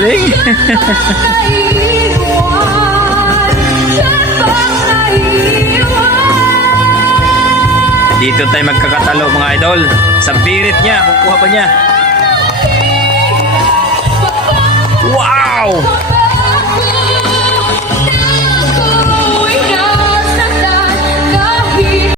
Galing. Dito tayo magkakatalo mga idol. Sa birit niya, kukuha pa niya. Wow!